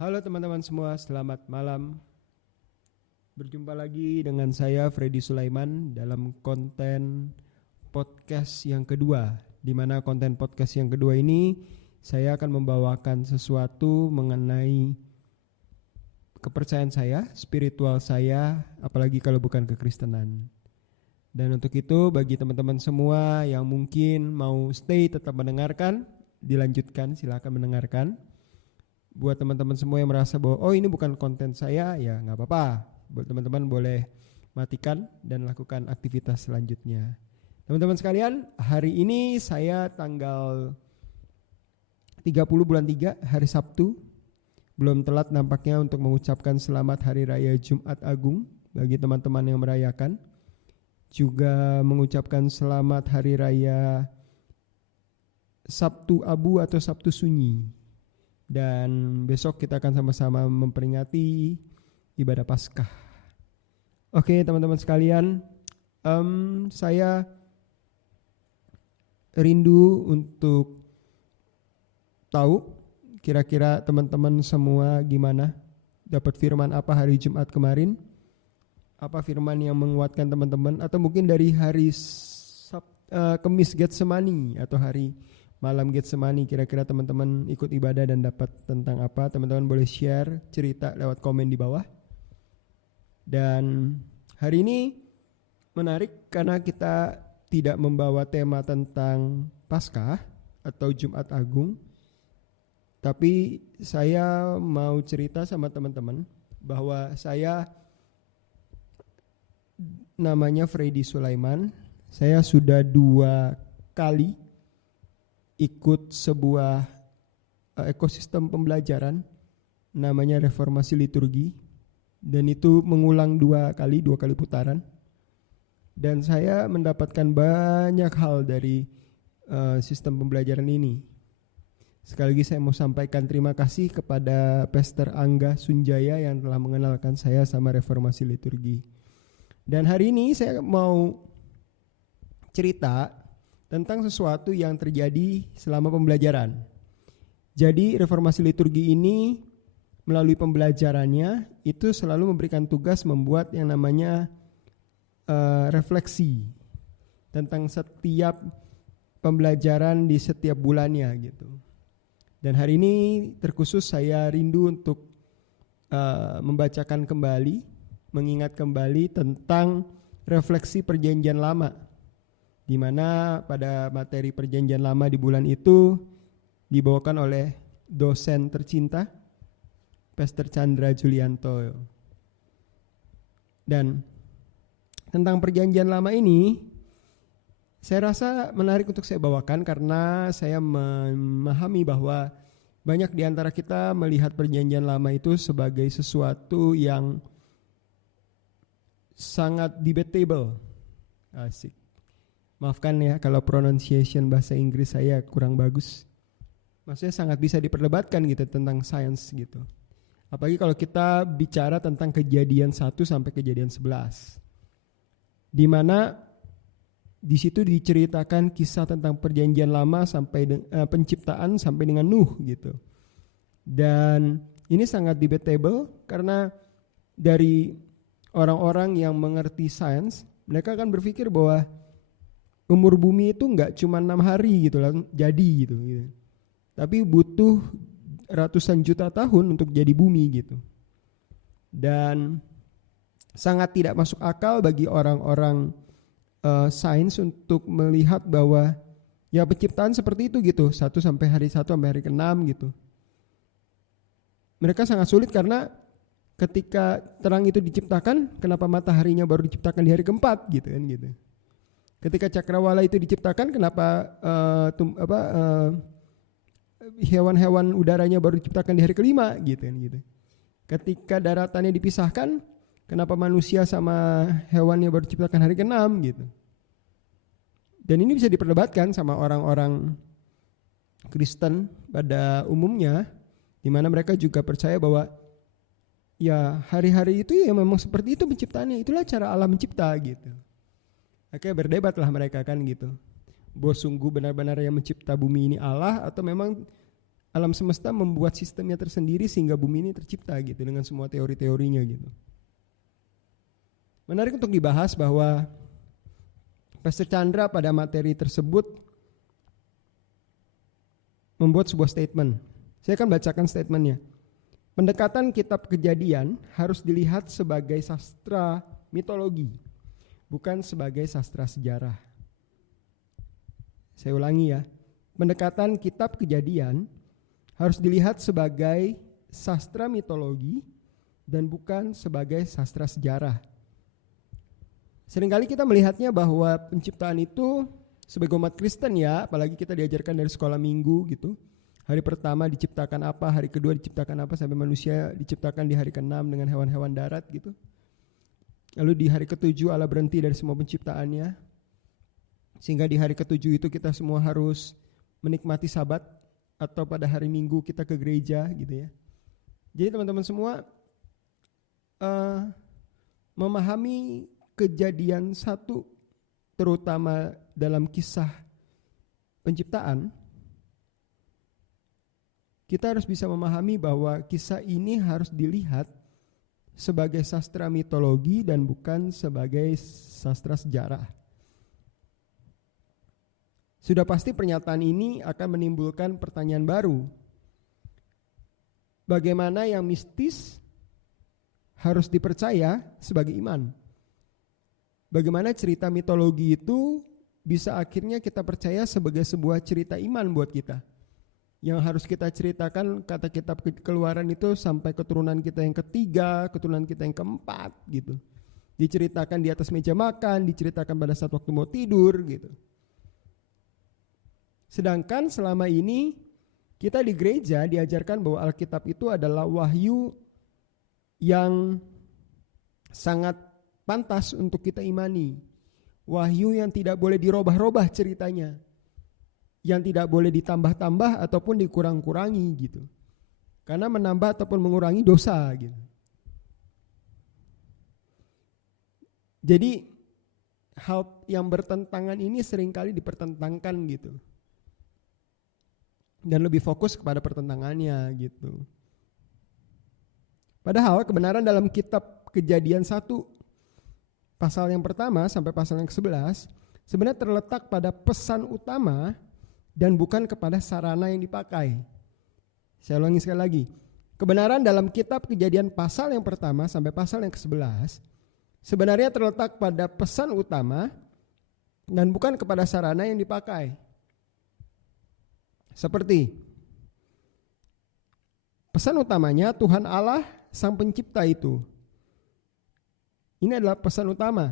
Halo teman-teman semua, selamat malam. Berjumpa lagi dengan saya Freddy Sulaiman dalam konten podcast yang kedua. Di mana konten podcast yang kedua ini saya akan membawakan sesuatu mengenai kepercayaan saya, spiritual saya, apalagi kalau bukan kekristenan. Dan untuk itu bagi teman-teman semua yang mungkin mau stay tetap mendengarkan, dilanjutkan silakan mendengarkan. Buat teman-teman semua yang merasa bahwa ini bukan konten saya, ya nggak apa-apa. Buat teman-teman boleh matikan dan lakukan aktivitas selanjutnya. Teman-teman sekalian, hari ini saya tanggal 30 bulan 3, hari Sabtu. Belum telat nampaknya untuk mengucapkan selamat Hari Raya Jumat Agung bagi teman-teman yang merayakan. Juga mengucapkan selamat Hari Raya Sabtu Abu atau Sabtu Sunyi. Dan besok kita akan sama-sama memperingati ibadah Paskah. Oke teman-teman sekalian, saya rindu untuk tahu kira-kira teman-teman semua gimana, dapat firman apa hari Jumat kemarin, apa firman yang menguatkan teman-teman, atau mungkin dari hari Kamis Getsemani atau hari Malam Getsemani, kira-kira teman-teman ikut ibadah dan dapat tentang apa. Teman-teman boleh share cerita lewat komen di bawah. Dan hari ini menarik karena kita tidak membawa tema tentang Paskah atau Jumat Agung, tapi saya mau cerita sama teman-teman bahwa saya namanya Freddy Sulaiman. Saya sudah 2 kali ikut sebuah ekosistem pembelajaran namanya reformasi liturgi, dan itu mengulang 2 kali putaran, dan saya mendapatkan banyak hal dari sistem pembelajaran ini. Sekali lagi saya mau sampaikan terima kasih kepada Pastor Angga Sunjaya yang telah mengenalkan saya sama reformasi liturgi. Dan hari ini saya mau cerita tentang sesuatu yang terjadi selama pembelajaran. Jadi reformasi liturgi ini melalui pembelajarannya itu selalu memberikan tugas membuat yang namanya refleksi tentang setiap pembelajaran di setiap bulannya gitu. Dan hari ini terkhusus saya rindu untuk membacakan kembali, mengingat kembali tentang refleksi perjanjian lama, di mana pada materi perjanjian lama di bulan itu dibawakan oleh dosen tercinta Pastor Chandra Julianto. Dan tentang perjanjian lama ini saya rasa menarik untuk saya bawakan karena saya memahami bahwa banyak di antara kita melihat perjanjian lama itu sebagai sesuatu yang sangat debatable. Asik. Maafkan ya kalau pronunciation bahasa Inggris saya kurang bagus. Maksudnya sangat bisa diperdebatkan gitu tentang sains gitu. Apalagi kalau kita bicara tentang kejadian 1 sampai kejadian 11. Di mana di situ diceritakan kisah tentang perjanjian lama sampai penciptaan sampai dengan Nuh gitu. Dan ini sangat debatable karena dari orang-orang yang mengerti sains, mereka akan berpikir bahwa umur bumi itu enggak cuma 6 hari gitu lah, jadi gitu. Tapi butuh ratusan juta tahun untuk jadi bumi gitu. Dan sangat tidak masuk akal bagi orang-orang sains untuk melihat bahwa ya penciptaan seperti itu gitu, 1 sampai hari 1 sampai hari ke-6 gitu. Mereka sangat sulit karena ketika terang itu diciptakan, kenapa mataharinya baru diciptakan di hari ke-4 gitu kan gitu. Ketika cakrawala itu diciptakan, kenapa hewan-hewan udaranya baru diciptakan di hari ke-5 gitu kan gitu. Ketika daratannya dipisahkan, kenapa manusia sama hewannya baru diciptakan hari ke-6 gitu. Dan ini bisa diperdebatkan sama orang-orang Kristen pada umumnya, di mana mereka juga percaya bahwa ya hari-hari itu ya memang seperti itu penciptaannya, itulah cara Allah mencipta gitu. Oke, berdebatlah mereka kan gitu. Bahwa sungguh benar-benar yang mencipta bumi ini Allah atau memang alam semesta membuat sistemnya tersendiri sehingga bumi ini tercipta gitu dengan semua teori-teorinya gitu. Menarik untuk dibahas bahwa Pastor Chandra pada materi tersebut membuat sebuah statement. Saya akan bacakan statementnya. Pendekatan kitab Kejadian harus dilihat sebagai sastra mitologi, bukan sebagai sastra sejarah. Saya ulangi ya. Pendekatan kitab Kejadian harus dilihat sebagai sastra mitologi dan bukan sebagai sastra sejarah. Seringkali kita melihatnya bahwa penciptaan itu sebagai umat Kristen ya, apalagi kita diajarkan dari sekolah minggu gitu. Hari pertama diciptakan apa, hari kedua diciptakan apa, sampai manusia diciptakan di hari ke-6 dengan hewan-hewan darat gitu. Lalu di hari ke-7 Allah berhenti dari semua penciptaannya. Sehingga di hari ke-7 itu kita semua harus menikmati Sabat, atau pada hari Minggu kita ke gereja gitu ya. Jadi teman-teman semua memahami Kejadian 1 terutama dalam kisah penciptaan, kita harus bisa memahami bahwa kisah ini harus dilihat sebagai sastra mitologi dan bukan sebagai sastra sejarah. Sudah pasti pernyataan ini akan menimbulkan pertanyaan baru. Bagaimana yang mistis harus dipercaya sebagai iman? Bagaimana cerita mitologi itu bisa akhirnya kita percaya sebagai sebuah cerita iman buat kita? Yang harus kita ceritakan, kata kitab Keluaran itu sampai keturunan kita yang ketiga, keturunan kita yang keempat gitu. Diceritakan di atas meja makan, diceritakan pada saat waktu mau tidur gitu. Sedangkan selama ini kita di gereja diajarkan bahwa Alkitab itu adalah wahyu yang sangat pantas untuk kita imani. Wahyu yang tidak boleh dirubah-rubah ceritanya. Yang tidak boleh ditambah-tambah ataupun dikurang-kurangi gitu. Karena menambah ataupun mengurangi dosa gitu. Jadi hal yang bertentangan ini seringkali dipertentangkan gitu. Dan lebih fokus kepada pertentangannya gitu. Padahal kebenaran dalam kitab Kejadian 1 pasal yang pertama sampai pasal yang ke-11 sebenarnya terletak pada pesan utama dan bukan kepada sarana yang dipakai. Saya ulangi sekali lagi. Kebenaran dalam kitab Kejadian pasal yang pertama sampai pasal yang ke-11 sebenarnya terletak pada pesan utama dan bukan kepada sarana yang dipakai. Seperti pesan utamanya Tuhan Allah Sang Pencipta itu. Ini adalah pesan utama.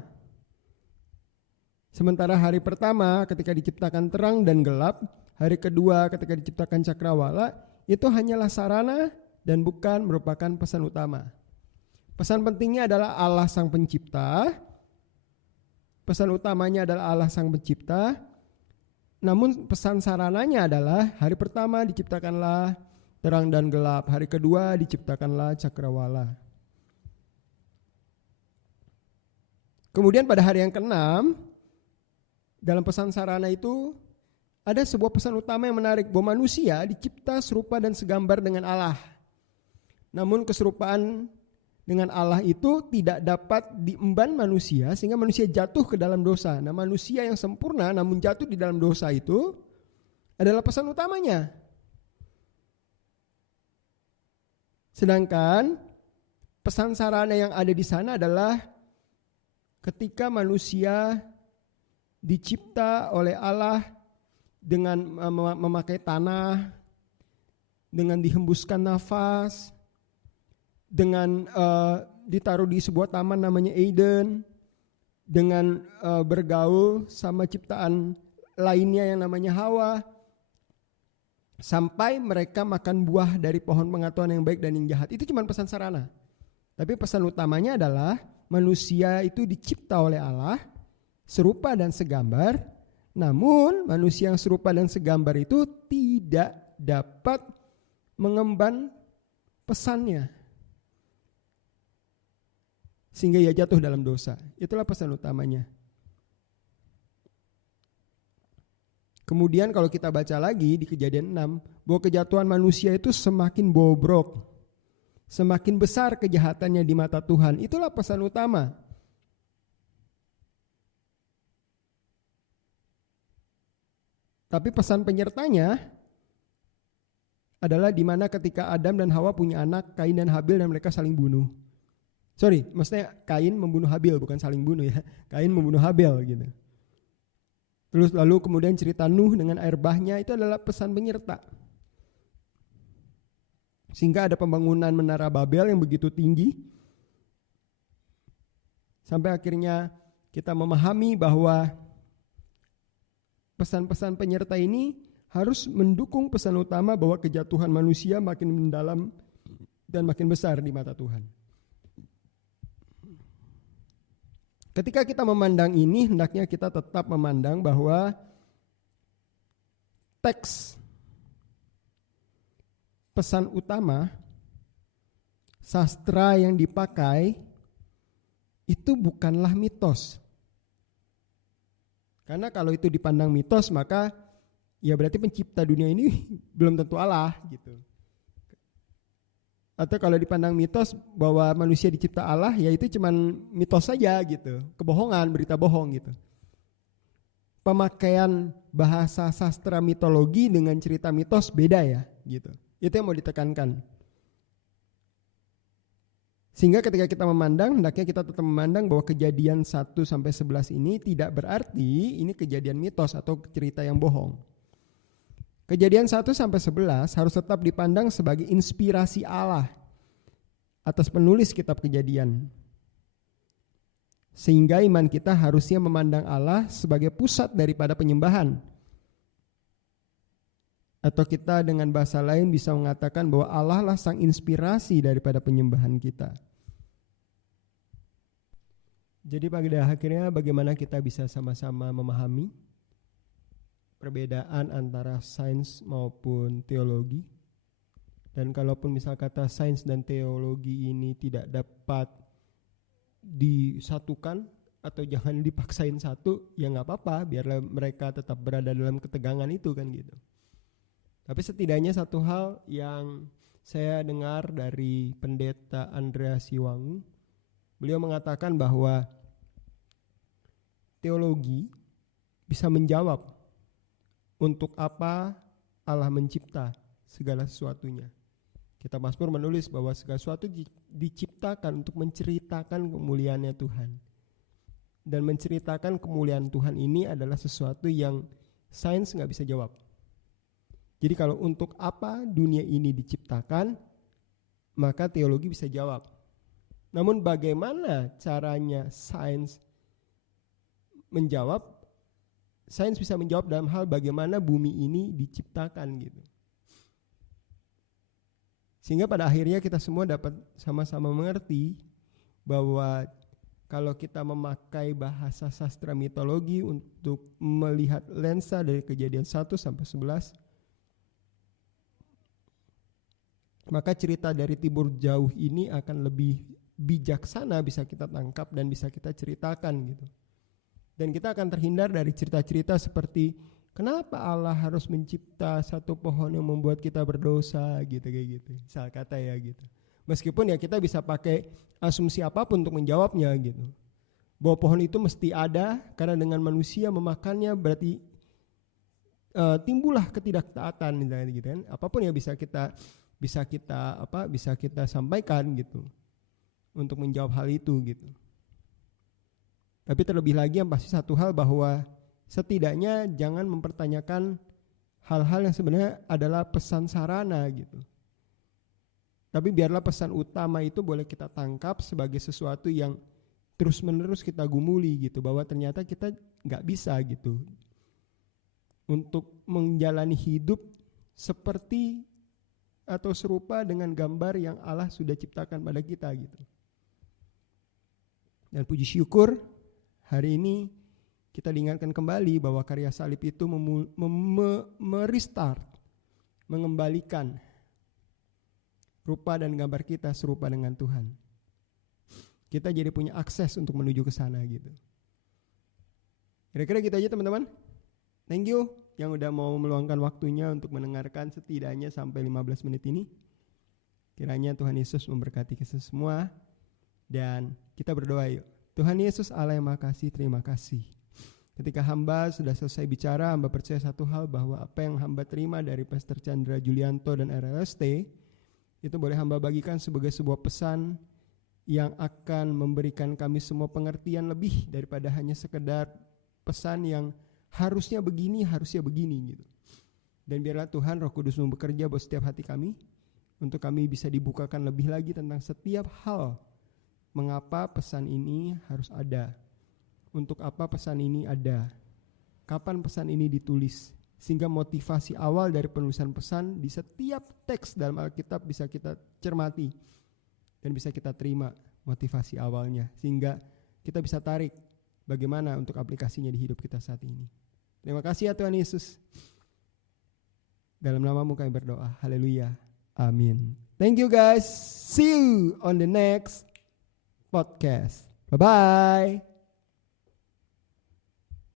Sementara hari pertama ketika diciptakan terang dan gelap, hari kedua ketika diciptakan cakrawala, itu hanyalah sarana dan bukan merupakan pesan utama. Pesan pentingnya adalah Allah Sang Pencipta. Pesan utamanya adalah Allah Sang Pencipta. Namun pesan sarananya adalah hari pertama diciptakanlah terang dan gelap, hari kedua diciptakanlah cakrawala. Kemudian pada hari yang ke-6 dalam pesan sarana itu ada sebuah pesan utama yang menarik bahwa manusia dicipta serupa dan segambar dengan Allah. Namun keserupaan dengan Allah itu tidak dapat diemban manusia sehingga manusia jatuh ke dalam dosa. Nah, manusia yang sempurna namun jatuh di dalam dosa itu adalah pesan utamanya. Sedangkan pesan sarana yang ada di sana adalah ketika manusia dicipta oleh Allah dengan memakai tanah, dengan dihembuskan nafas, dengan ditaruh di sebuah taman namanya Eden, dengan bergaul sama ciptaan lainnya yang namanya Hawa, sampai mereka makan buah dari pohon pengetahuan yang baik dan yang jahat. Itu cuma pesan sarana. Tapi pesan utamanya adalah manusia itu dicipta oleh Allah serupa dan segambar, namun manusia yang serupa dan segambar itu tidak dapat mengemban pesannya sehingga ia jatuh dalam dosa. Itulah pesan utamanya. Kemudian kalau kita baca lagi di Kejadian 6, bahwa kejatuhan manusia itu semakin bobrok, semakin besar kejahatannya di mata Tuhan. Itulah pesan utama. Tapi pesan penyertanya adalah di mana ketika Adam dan Hawa punya anak, Kain dan Habil, dan mereka saling bunuh. Maksudnya Kain membunuh Habil, bukan saling bunuh ya. Kain membunuh Habil gitu. Terus lalu kemudian cerita Nuh dengan air bahnya, itu adalah pesan penyerta. Sehingga ada pembangunan menara Babel yang begitu tinggi. Sampai akhirnya kita memahami bahwa pesan-pesan penyerta ini harus mendukung pesan utama bahwa kejatuhan manusia makin mendalam dan makin besar di mata Tuhan. Ketika kita memandang ini, hendaknya kita tetap memandang bahwa teks pesan utama, sastra yang dipakai itu bukanlah mitos. Karena kalau itu dipandang mitos, maka ya berarti pencipta dunia ini belum tentu Allah gitu. Atau kalau dipandang mitos bahwa manusia dicipta Allah, ya itu cuman mitos saja gitu. Kebohongan, berita bohong gitu. Pemakaian bahasa sastra mitologi dengan cerita mitos beda ya gitu. Itu yang mau ditekankan. Sehingga ketika kita memandang, hendaknya kita tetap memandang bahwa Kejadian 1-11 ini tidak berarti ini kejadian mitos atau cerita yang bohong. Kejadian 1-11 harus tetap dipandang sebagai inspirasi Allah atas penulis kitab Kejadian. Sehingga iman kita harusnya memandang Allah sebagai pusat daripada penyembahan. Atau kita dengan bahasa lain bisa mengatakan bahwa Allah lah sang inspirasi daripada penyembahan kita. Jadi pada akhirnya bagaimana kita bisa sama-sama memahami perbedaan antara sains maupun teologi. Dan kalaupun misal kata sains dan teologi ini tidak dapat disatukan atau jangan dipaksain satu, ya nggak apa-apa, biarlah mereka tetap berada dalam ketegangan itu kan gitu. Tapi setidaknya satu hal yang saya dengar dari pendeta Andreas Siwangu, beliau mengatakan bahwa teologi bisa menjawab untuk apa Allah mencipta segala sesuatunya. Kitab Mazmur menulis bahwa segala sesuatu diciptakan untuk menceritakan kemuliaannya Tuhan. Dan menceritakan kemuliaan Tuhan ini adalah sesuatu yang sains gak bisa jawab. Jadi kalau untuk apa dunia ini diciptakan, maka teologi bisa jawab. Namun bagaimana caranya sains menjawab? Sains bisa menjawab dalam hal bagaimana bumi ini diciptakan gitu. Sehingga pada akhirnya kita semua dapat sama-sama mengerti bahwa kalau kita memakai bahasa sastra mitologi untuk melihat lensa dari Kejadian 1-11, maka cerita dari Timur Jauh ini akan lebih bijaksana bisa kita tangkap dan bisa kita ceritakan gitu. Dan kita akan terhindar dari cerita-cerita seperti kenapa Allah harus mencipta satu pohon yang membuat kita berdosa gitu kayak gitu. Misal kata ya gitu. Meskipun ya kita bisa pakai asumsi apapun untuk menjawabnya gitu. Bahwa pohon itu mesti ada karena dengan manusia memakannya berarti timbullah ketidaktaatan misalnya gitu kan. Apapun yang bisa kita sampaikan gitu untuk menjawab hal itu gitu. Tapi terlebih lagi yang pasti satu hal bahwa setidaknya jangan mempertanyakan hal-hal yang sebenarnya adalah pesan sarana gitu. Tapi biarlah pesan utama itu boleh kita tangkap sebagai sesuatu yang terus-menerus kita gumuli gitu. Bahwa ternyata kita gak bisa gitu untuk menjalani hidup seperti atau serupa dengan gambar yang Allah sudah ciptakan pada kita gitu. Dan puji syukur hari ini kita diingatkan kembali bahwa karya salib itu merestart, mengembalikan rupa dan gambar kita serupa dengan Tuhan. Kita jadi punya akses untuk menuju ke sana gitu. Kira-kira gitu aja teman-teman. Thank you. yang udah mau meluangkan waktunya untuk mendengarkan setidaknya sampai 15 menit ini. Kiranya Tuhan Yesus memberkati kita semua. Dan kita berdoa yuk. Tuhan Yesus Allah yang Maha Kasih, terima kasih. Ketika hamba sudah selesai bicara, hamba percaya satu hal, bahwa apa yang hamba terima dari Pastor Chandra Julianto dan RLST, itu boleh hamba bagikan sebagai sebuah pesan yang akan memberikan kami semua pengertian lebih daripada hanya sekedar pesan yang harusnya begini gitu. Dan biarlah Tuhan Roh Kudus bekerja buat setiap hati kami, untuk kami bisa dibukakan lebih lagi tentang setiap hal. Mengapa pesan ini harus ada? Untuk apa pesan ini ada? Kapan pesan ini ditulis? Sehingga motivasi awal dari penulisan pesan di setiap teks dalam Alkitab bisa kita cermati dan bisa kita terima motivasi awalnya, sehingga kita bisa tarik bagaimana untuk aplikasinya di hidup kita saat ini. Terima kasih ya Tuhan Yesus. Dalam nama-Mu kami berdoa. Haleluya. Amin. Thank you guys. See you on the next podcast. Bye-bye.